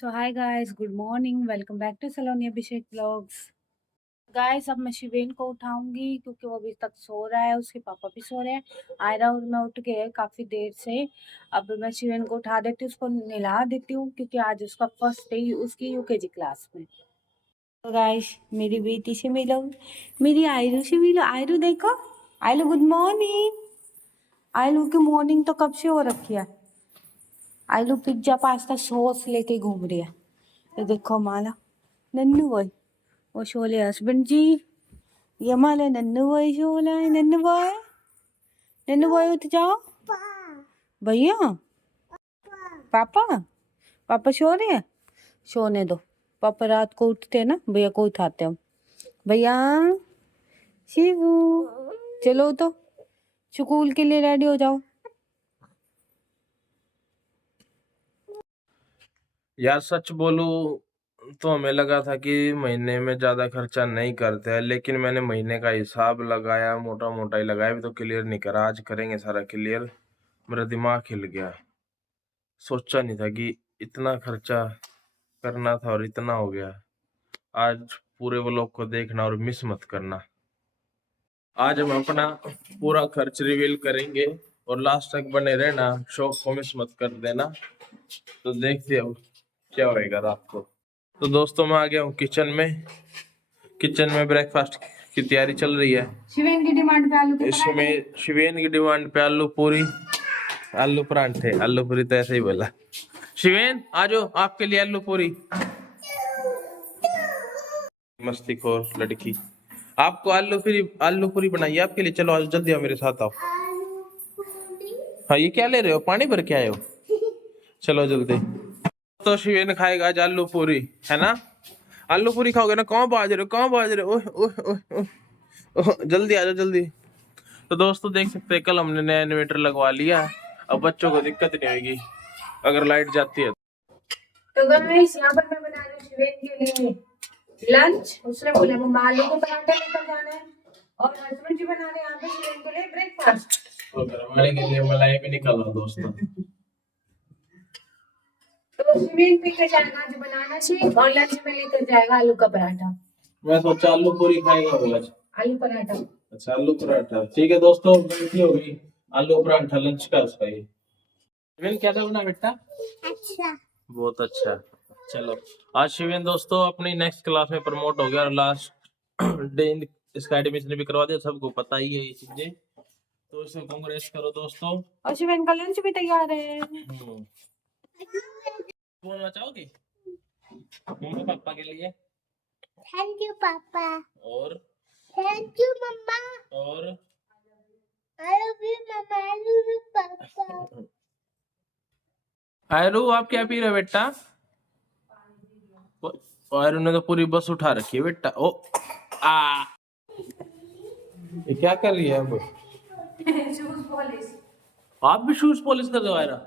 So hi guys, good morning, welcome back to Saloni Abhishek vlogs. Guys अब मैं शिवेन को उठाऊंगी क्योंकि वो अभी तक सो रहा है, उसके पापा भी सो रहे हैं। आयरा और मैं उठ गए काफ़ी देर से। अब मैं शिवेन को उठा देती हूँ, उसको नहला देती हूँ क्योंकि आज उसका फर्स्ट डे उसकी यूकेजी क्लास में। तो गाइस मेरी बेटी से मिलो, मेरी आयरू से मिलो। आयरू देखो, आयरू गुड मॉर्निंग। आयरू की मॉर्निंग तो कब से हो रखी है। आयरू पिज्जा पास्ता सॉस लेके घूम रही है। ये देखो माला नन्नू बॉय, वो शोले हस्बैंड जी। ये माला नन्नू बॉय शोला है। नन्नू बॉय, नन्नू बॉय उठ जाओ। भैया, पापा, पापा सो रहे हैं। सोने दो, पापा रात को उठते हैं ना, भैया को उठाते हम। भैया शिवू, चलो तो स्कूल के लिए रेडी हो जाओ। यार सच बोलूं तो हमें लगा था कि महीने में ज्यादा खर्चा नहीं करते हैं, लेकिन मैंने महीने का हिसाब लगाया, मोटा मोटा ही लगाया, भी तो क्लियर नहीं करा। आज करेंगे सारा क्लियर। मेरा दिमाग हिल गया। सोचा नहीं था कि इतना खर्चा करना था और इतना हो गया। आज पूरे व्लॉग को देखना और मिस मत करना। आज हम अपना पूरा खर्च रिवील करेंगे और लास्ट तक बने रहना, शौक को मिस मत कर देना। तो देखते हो क्या होएगा रात को। तो दोस्तों मैं आ गया हूँ किचन में ब्रेकफास्ट की तैयारी चल रही है। शिवेन की डिमांड पे आलू के इसमें शिवेन की डिमांड पे आलू पूरी, आलू परांठे। आलू पूरी तो ऐसे ही बोला। शिवेन आ जाओ, आपके लिए आलू पूरी। मस्तीखोर लड़की। आपको आलू पूरी बनाइए आपके लिए। चलो आज जल्दी आओ, मेरे साथ आओ। हाँ ये क्या ले रहे हो, पानी भर के आए हो? चलो जल्दी। तो शिवेन खाएगा आज आलू पूरी, है ना? आलू पूरी खाओगे ना? कहाँ बाज रहे हो, कहाँ बाज रहे हो? ओह ओह ओह ओह ओह, जल्दी आ जाओ जल्दी। तो दोस्तों देख सकते हैं, कल हमने नया इन्वर्टर लगवा लिया। अब बच्चों को दिक्कत नहीं होगी अगर लाइट जाती है। तो गाइस यहाँ पर मैं बना रही हूँ शिवेन के लिए लंच। उसने बोला मम्मा आलू के पराठे लेकर जाना है, और हस्बैंड जी बना रहे हैं यहाँ पे शिवेन के लिए ब्रेकफास्ट। और घरवाले के लिए मलाई भी निकाल लो दोस्तों। तो शिवेन पी के जाएगा आज बनाना शेक, और लंच में लेकर जाएगा आलू का पराठा। मैं सोचा आलू पूरी खाएगा वो आज। आलू पराठा। अच्छा आलू पराठा, ठीक है दोस्तों, गलती हो गई। आलू पराठा लंच का उसका ये। शिवेन क्या था बना बेटा? अच्छा, बहुत अच्छा। चलो आज शिवेन दोस्तों अपनी नेक्स्ट क्लास में प्रमोट हो गया और लास्ट डे इसका एडमिशन भी करवा दिया। सबको पता ही है ये चीजें, तो इसे कांग्रेस करो दोस्तों। और शिवेन का लंच भी तैयार है। बोलना चाहोगे मम्मा पापा के लिए? थैंक यू पापा। और थैंक यू मम्मा। और आई लव यू मम्मा। आई लव यू पापा। आयरू आप क्या पी रहे हो बेटा? आयरू ने तो पूरी बस उठा रखी है बेटा। ओ आ ये क्या कर रही है अब? Shoes polish. आप भी शूज पॉलिश कर रहे हो आयरा?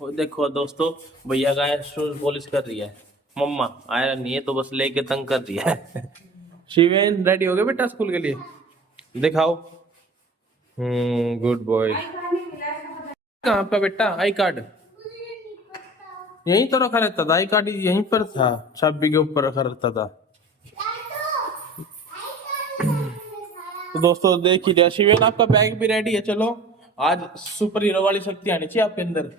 वो देखो दोस्तों, भैया का शूज पॉलिश कर रही है मम्मा। आयरा नहीं है तो बस लेके तंग कर रही है। शिवेन रेडी हो गए बेटा स्कूल के लिए? दिखाओ। Good boy. कहाँ आपका बेटा आई कार्ड? यहीं तो रखा रहता था, आई कार्ड यहीं पर था, चाबी के ऊपर रखा रहता था। तो दोस्तों देख ही लिया। शिवेन आपका बैग भी रेडी है। चलो आज सुपर हीरो वाली शक्ति आनी चाहिए आपके अंदर।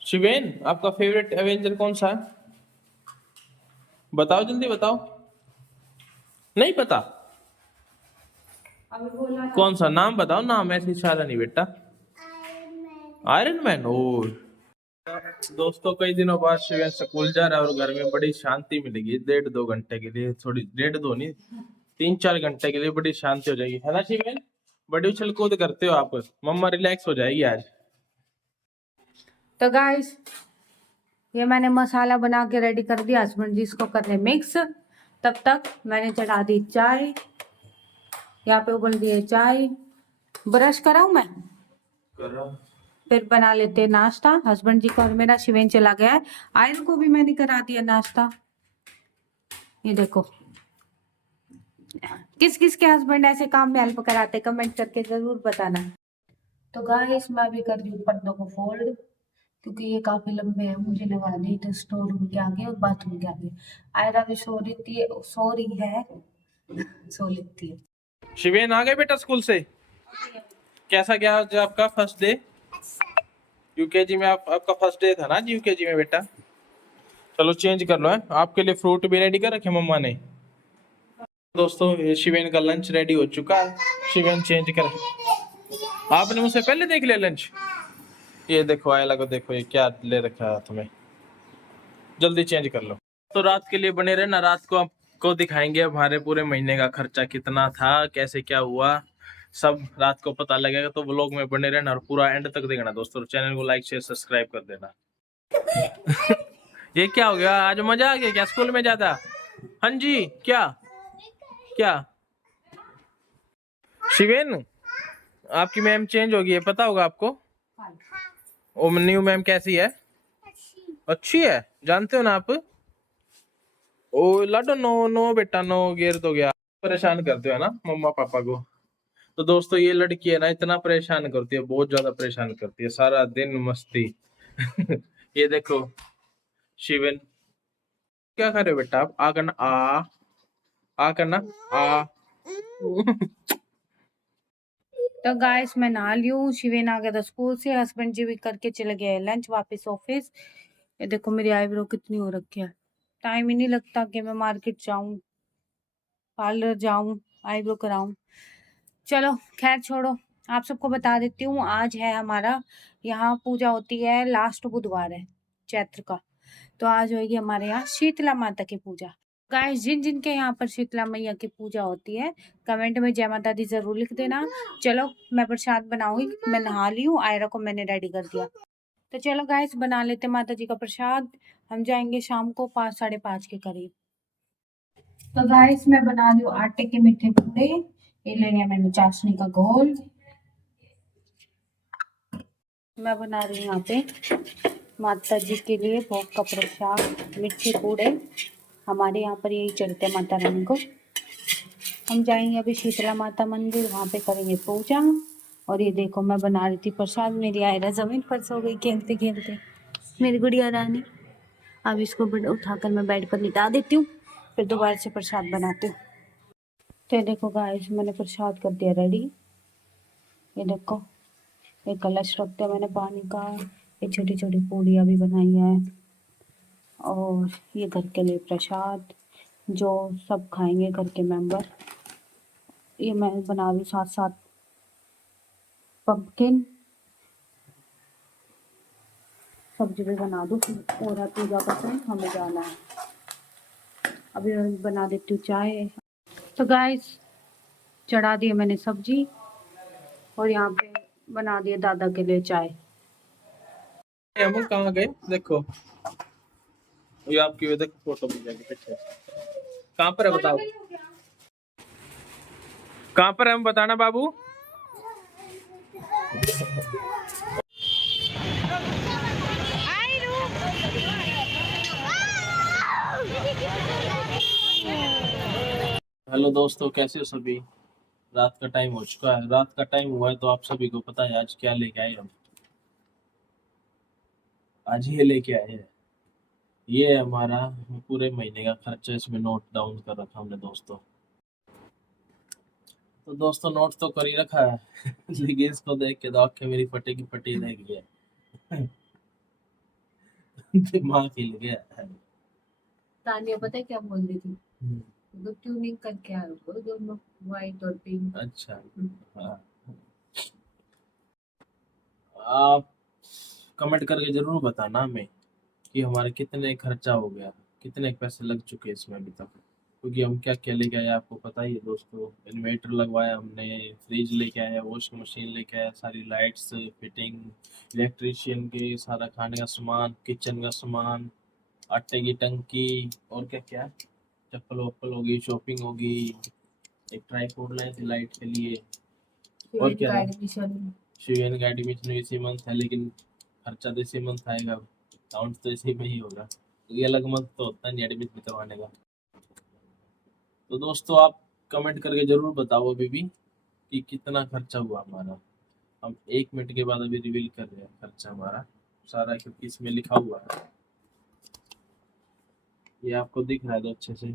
शिवेन आपका फेवरेट एवेंजर कौन सा है? बताओ जल्दी बताओ। नहीं पता? कौन सा नाम बताओ, नाम ऐसे इशारा नहीं बेटा। Iron man. ओ दोस्तों कई दिनों बाद शिवेन स्कूल जा रहा है और घर में बड़ी शांति मिलेगी। 1.5-2 घंटे के लिए, थोड़ी 1.5-2 नहीं, 3-4 घंटे के लिए बड़ी शांति हो जाएगी, है ना शिवेन? बड़ी उछल कूद करते हो आप, मम्मा रिलैक्स हो जाएगी आज। तो गाइस ये मैंने मसाला बना के रेडी कर दिया, हस्बैंड जी इसको कर रहे मिक्स। तब तक मैंने चढ़ा दी चाय, यहाँ पे उबल गई चाय। ब्रश कराऊं मैं? फिर बना लेते हैं नाश्ता हस्बैंड जी को और मेरा। शिवेन चला गया है, आयन को भी मैंने करा दिया नाश्ता। ये देखो किस किस के हस्बैंड ऐसे काम में हेल्प कराते, कमेंट करके जरूर बताना। तो गाइस मैं भी कर रही हूँ पर्दों को फोल्ड, क्योंकि ये काफी लंबे हैं, मुझे लगाने इधर स्टोर रूम के आगे और बाथरूम के आगे। आयरा भी सो रही है, सो लेती है। शिवेन आ गए बेटा स्कूल से? कैसा गया आज आपका फर्स्ट डे? यूकेजी में आपका फर्स्ट डे था ना जी, यूकेजी में बेटा। चलो चेंज कर लो है, आपके लिए फ्रूट भी रेडी कर रखे मम्मा ने। दोस्तों ये शिवेन का लंच रेडी हो चुका है, शिवेन चेंज कर। आपने मुझसे पहले देख लिया लंच? ये देखो आयला को देखो, ये क्या ले रखा है हाथ में, जल्दी चेंज कर लो। तो रात के लिए बने रहना, रात को आपको दिखाएंगे हमारे पूरे महीने का खर्चा कितना था, कैसे क्या हुआ, सब रात को पता लगेगा। तो व्लॉग में बने रहना और पूरा एंड तक देखना दोस्तों। चैनल को लाइक शेयर सब्सक्राइब कर देना। ये क्या हो गया, आज मजा आ गया क्या स्कूल में ज्यादा? हाँ जी, क्या क्या शिवेन आपकी मैम चेंज होगी है, पता होगा आपको? ओ न्यू मैम कैसी है? अच्छी है, जानते हो ना आप? ओ लाडो नो नो बेटा नो, गिर तो गया। परेशान करते हो ना मम्मा पापा को। तो दोस्तों ये लड़की है ना, इतना परेशान करती है, बहुत ज्यादा परेशान करती है, सारा दिन मस्ती। ये देखो शिवन, क्या कर रहे हो बेटा आप? आ करना आ करना आ। तो गाइस मैं नहा ली हूँ, शिवेन आ गया था स्कूल से, हस्बैंड जी भी करके चले गए लंच, वापस ऑफिस। ये देखो मेरी आईब्रो कितनी हो रखी है, टाइम ही नहीं लगता कि मैं मार्केट जाऊं, पार्लर जाऊं, आईब्रो कराऊं। चलो खैर छोड़ो, आप सबको बता देती हूँ, आज है हमारा यहाँ पूजा होती है, लास्ट बुधवार है चैत्र का। तो आज होगी हमारे यहाँ शीतला माता की पूजा। गाइस जिन जिन के यहाँ पर शीतला मैया की पूजा होती है कमेंट में जय माता दी जरूर लिख देना। चलो मैं प्रसाद बनाऊंगी, मैं नहा ली हूँ, आयरा को मैंने रेडी कर दिया। तो चलो गाइस बना लेते माता जी का प्रसाद, हम जाएंगे शाम को 5 साढ़े 5 के करीब। तो गाइस मैं बना रही हूँ आटे के मीठे पूड़े, ये ले लिया मैंने चाशनी का घोल। मैं बना रही हूँ यहाँ पे माता जी के लिए भोग का प्रसाद, मीठे पूड़े। हमारे यहाँ पर यही चलते हैं माता रानी को। हम जाएंगे अभी शीतला माता मंदिर, वहाँ पे करेंगे पूजा। और ये देखो मैं बना रही थी प्रसाद, मेरी आयरा जमीन पर सो गई खेलते खेलते, मेरी गुड़िया रानी। अब इसको उठाकर मैं बेड पर लिटा देती हूँ, फिर दोबारा से प्रसाद बनाती हूँ। तो ये देखो गाइस मैंने प्रसाद कर दिया रेडी। ये देखो एक कलश रख दिया मैंने पानी का, ये छोटी छोटी पूड़ियाँ भी बनाई है, और ये घर के लिए प्रसाद जो सब खाएंगे घर के मेंबर। ये मैं बना रही हूँ साथ साथ पम्पकिन सब्जी भी बना दूँ, और पूजा का टाइम हमें जाना है। अभी मैं बना देती हूँ चाय। तो गाइस चढ़ा दिए मैंने सब्जी, और यहाँ पे बना दिए दादा के लिए चाय। हम कहाँ गए देखो, ये आपकी वजह की फोटो भी जाएगी पीछे। कहाँ पर है बताओ, कहाँ पर है हम बताना बाबू। हेलो दोस्तों, कैसे हो सभी? रात का टाइम हो चुका है, रात का टाइम हुआ है तो आप सभी को पता है आज क्या लेके आए हम। आज ये लेके आए हैं, ये है हमारा पूरे महीने का खर्चा, इसमें नोट डाउन कर रखा हमने दोस्तों। तो दोस्तों नोट तो कर ही रखा है लेकिन इसको देख के तो आंखें मेरी फटे की फटी रह गई है। दिमाग हिल गया है। तानिया पता है क्या बोल रही थी? तो ट्यूनिंग करके आ रहा हूँ दोनों, व्हाइट और पिंक। अच्छा हाँ, आप कमेंट करके जरूर बताना हमें कि हमारे कितने खर्चा हो गया, कितने पैसे लग चुके हैं इसमें अभी तक। क्योंकि हम क्या क्या लेके आए आपको पता ही है दोस्तों, इन्वर्टर लगवाया हमने, फ्रिज लेके आया, वॉशिंग मशीन लेके आया, सारी लाइट्स फिटिंग, इलेक्ट्रिशियन के सारा खाने का सामान, किचन का सामान, आटे की टंकी, और क्या क्या, चप्पल वप्पल होगी, शॉपिंग होगी, एक ट्राईपोड लाई थी लाइट के लिए, और क्या था, शिवेन का एडमिशन इसी मंथ है, लेकिन खर्चा तो इसी मंथ आएगा, काउंट तो इसी में ही होगा, ये अलग मंथ तो होता नहीं एडमिशन करवाने का। तो दोस्तों आप कमेंट करके जरूर बताओ अभी भी कि कितना खर्चा हुआ हमारा। हम 1 मिनट के बाद अभी रिवील कर रहे हैं खर्चा हमारा। सारा, क्योंकि इसमें लिखा हुआ है, ये आपको दिख रहा है तो अच्छे से,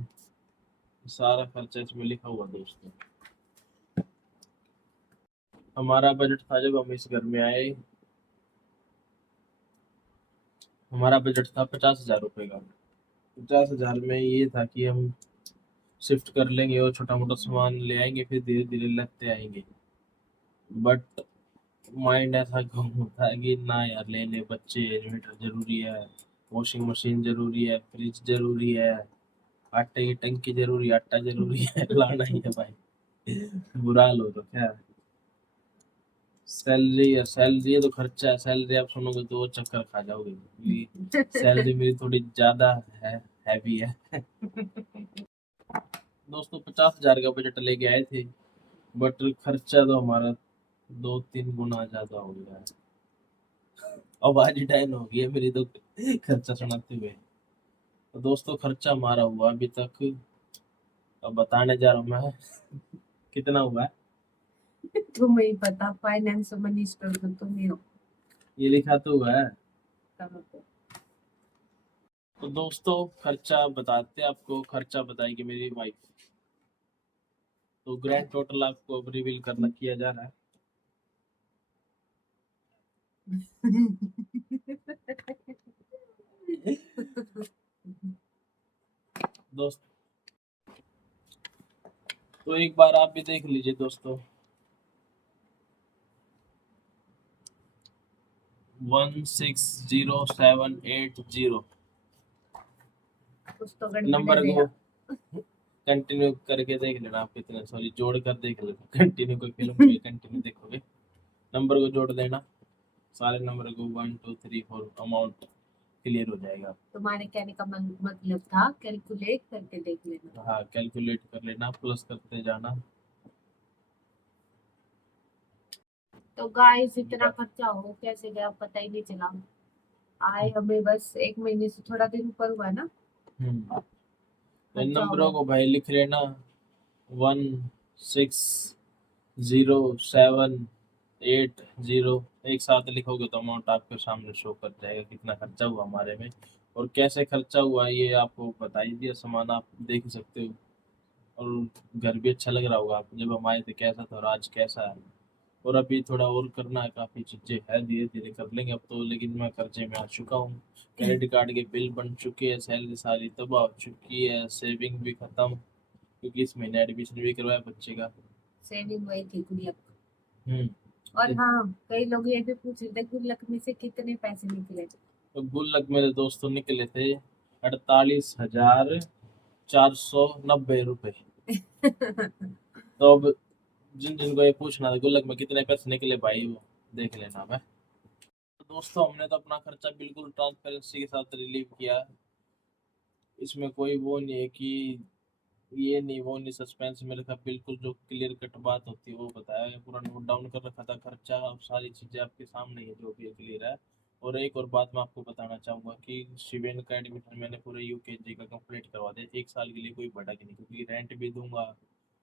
सारा खर्चा इसमें लिखा हुआ दोस्तों। हमारा बजट था जब हम इस घर में आए, हमारा बजट था 50,000 रुपये का। 50,000 में ये था कि हम शिफ्ट कर लेंगे और छोटा मोटा सामान ले आएंगे, फिर धीरे धीरे लगते आएंगे। बट माइंड ऐसा कम होता है कि ना यार, ले ले, बच्चे, इन्वर्टर जरूरी है, वॉशिंग मशीन जरूरी है, फ्रिज जरूरी है, आटे की टंकी जरूरी है, आटा जरूरी है, लाना ही है भाई। बुरा हाल हो तो क्या, सैलरी है, सैलरी है तो खर्चा है, सैलरी आप सुनोगे तो वो चक्कर खा जाओगे। सैलरी मेरी थोड़ी ज्यादा है, हैवी है। दोस्तों 50,000 का बजट लेके आए थे, बट खर्चा तो हमारा 2-3 गुना ज्यादा हो गया है। आवाज ही डाउन हो गई है मेरी तो खर्चा सुनाते हुए। तो दोस्तों खर्चा हमारा हुआ अभी तक, अब बताने जा रहा हूँ मैं कितना हुआ है। तुम्हें ही पता, फाइनेंस मिनिस्टर तो तुम ही हो। ये लिखा तो हुआ है। कहाँ पे? तो दोस्तों खर्चा बताते हैं आपको, खर्चा बताएगी मेरी वाइफ। तो ग्रैंड टोटल आपको अब रिवील करना किया जा रहा है। दोस्त तो एक बार आप भी देख लीजिए दोस्तों। 160780 कुछ तो गड़बड़ नंबर है को भैया। कंटिन्यू करके देख लेना आप कितने, सॉरी जोड़ कर देख लेना, कंटिन्यू कोई फिल्म में कंटिन्यू देखोगे, नंबर को जोड़ देना, सारे नंबर को 1 2 3 4 अमाउंट क्लियर हो जाएगा। तुम्हारे कहने का मतलब था कैलकुलेट करके देख लेना। हाँ कैलकुलेट कर लेना, प्लस करते जाना। तो गाइस इतना खर्चा हो कैसे गया पता ही नहीं चला। आए हमें बस 1 महीने से थोड़ा दिन ऊपर हुआ ना। इन खर्चा हो नंबरों गया। को भाई लिख लेना, 160780 एक साथ लिखोगे तो अमाउंट आपके सामने शो कर जाएगा कितना खर्चा हुआ हमारे में। और कैसे खर्चा हुआ ये आपको बता ही दिया, सामान आप देख सकते हो, और घर भी अच्छा लग रहा होगा आपको, जब हम आए थे कैसा था और आज कैसा है। और अभी थोड़ा और करना है, काफ़ी चीज़ें है, धीरे धीरे कर लेंगे अब तो, लेकिन मैं कर्जे में आ चुका हूँ। क्रेडिट कार्ड के बिल बन चुके हैं, सैलरी सारी तबाह हो चुकी है, सेविंग भी खत्म, क्योंकि इस महीने एडमिशन भी करवाया बच्चे का। सेविंग वही थी गुड़िया। हम्म। और हाँ, कई लोग ये भी पूछ रहे थे गुल्लक में से कितने पैसे निकले। तो गुल्लक मेरे दोस्तों निकले थे 48,490 रुपए। तो अब जिन जिनको ये पूछना था गुल्लक में कितने पैसे निकले भाई, वो देख लेना। मैं तो दोस्तों हमने तो अपना खर्चा बिल्कुल ट्रांसपेरेंसी के साथ रिलीव किया, इसमें कोई वो नहीं है कि ये नहीं वो नहीं, सस्पेंस में रखा, बिल्कुल जो क्लियर कट बात होती है वो बताया है, पूरा नोट डाउन कर रखा था खर्चा, अब सारी चीज़ें आपके सामने ही है जो भी क्लियर है। और एक और बात मैं आपको बताना चाहूँगा कि शिवेन का एडमिशन मैंने पूरे यूकेजी का कंप्लीट करवा दिया, 1 साल के लिए कोई भटक नहीं, क्योंकि रेंट भी दूंगा,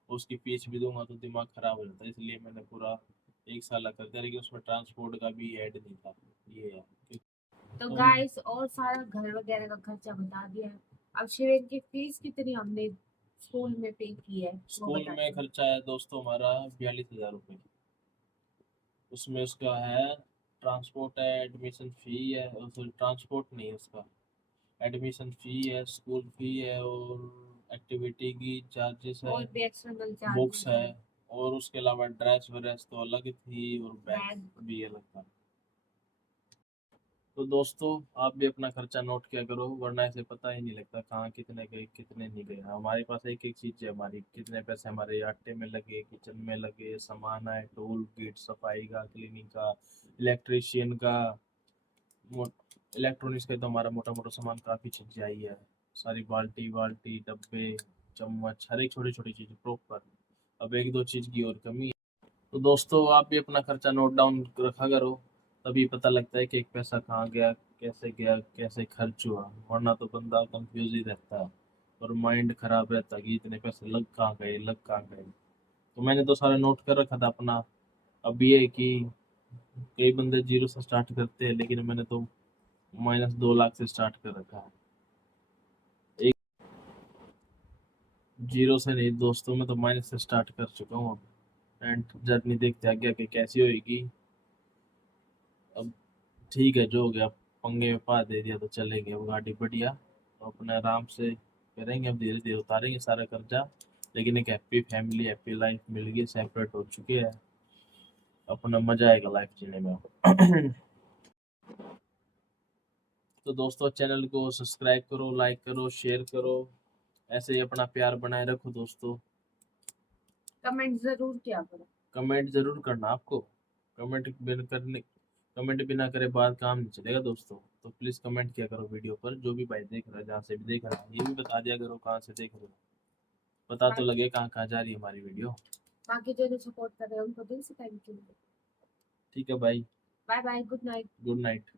उसकी फीस भी दूंगा तो दिमाग खराब हो जाता है, इसलिए मैंने पूरा 1 साल कर दिया, लेकिन उसमें ट्रांसपोर्ट का भी ऐड नहीं था। ये है तो तो गाइस और सारा घर वगैरह का खर्चा बता दिया है। अब शिवेन की फीस कितनी हमने स्कूल में पे की है वो स्कूल बता में दो। खर्चा है दोस्तों हमारा 42,000 रुपये। उसमें उसका है ट्रांसपोर्ट है, एडमिशन फ़ी है, सॉरी ट्रांसपोर्ट नहीं है उसका, एडमिशन फ़ी है, स्कूल फ़ी है, और एक्टिविटी की चार्जेस है, और भी एक्सटर्नल बुक्स चार्जेस है, है। और उसके अलावा ड्रेस व्रेस तो अलग थी, और बैग बैग। भी अलग था। तो दोस्तों आप भी अपना खर्चा नोट किया करो, वरना ऐसे पता ही नहीं लगता कहाँ कितने गए कितने नहीं गए। हमारे पास एक एक चीज़ है, हमारी कितने पैसे हमारे आटे में लगे, किचन में लगे, सामान है, टूल किट, सफाई का, क्लीनिंग का, इलेक्ट्रिशियन का, इलेक्ट्रॉनिक्स का, तो हमारा मोटा मोटा सामान काफ़ी चीज़ें आई है, सारी बाल्टी वाल्टी डब्बे चम्मच, हर एक छोटी छोटी चीज़ प्रॉपर। अब एक दो चीज़ की और कमी है। तो दोस्तों आप भी अपना खर्चा नोट डाउन रखा करो, तभी पता लगता है कि एक पैसा कहाँ गया, कैसे खर्च हुआ, वरना तो बंदा कंफ्यूज ही रहता है और माइंड खराब रहता है कि इतने पैसे लग कहाँ गए। तो मैंने तो सारा नोट कर रखा था अपना। अब ये है कि कई बंदे जीरो से स्टार्ट करते हैं, लेकिन मैंने तो -2 लाख से स्टार्ट कर रखा है। एक जीरो से नहीं दोस्तों, मैं तो माइनस से स्टार्ट कर चुका हूँ। एंड जर्नी देखते आगे आगे कैसी होएगी। अब ठीक है, जो हो गया, पंगे में पा दे दिया तो चलेंगे। अब गाड़ी बढ़िया, तो अपने आराम से करेंगे। अब धीरे धीरे उतारेंगे सारा कर्जा। लेकिन एक हैप्पी फैमिली, हैप्पी लाइफ मिल गई, सेपरेट हो चुके हैं, अपना मजा आएगा लाइफ जीने में। तो दोस्तों चैनल को सब्सक्राइब करो, लाइक करो, शेयर करो, ऐसे ही अपना प्यार बनाए रखो दोस्तों। कमेंट जरूर किया करो। कमेंट जरूर करना आपको, कमेंट बिना करे बाद काम नहीं चलेगा दोस्तों। तो प्लीज कमेंट किया करो वीडियो पर, जो भी भाई देख रहा है, जहाँ से भी देख रहा है, ये भी बता दिया करो कहाँ से देख रहे हो, पता तो लगे कहाँ कहाँ जा रही है हमारी वीडियो। बाकी जो सपोर्ट कर रहे हैं उनको दिल से थैंक यू। ठीक है भाई, bye bye, good night. Good night.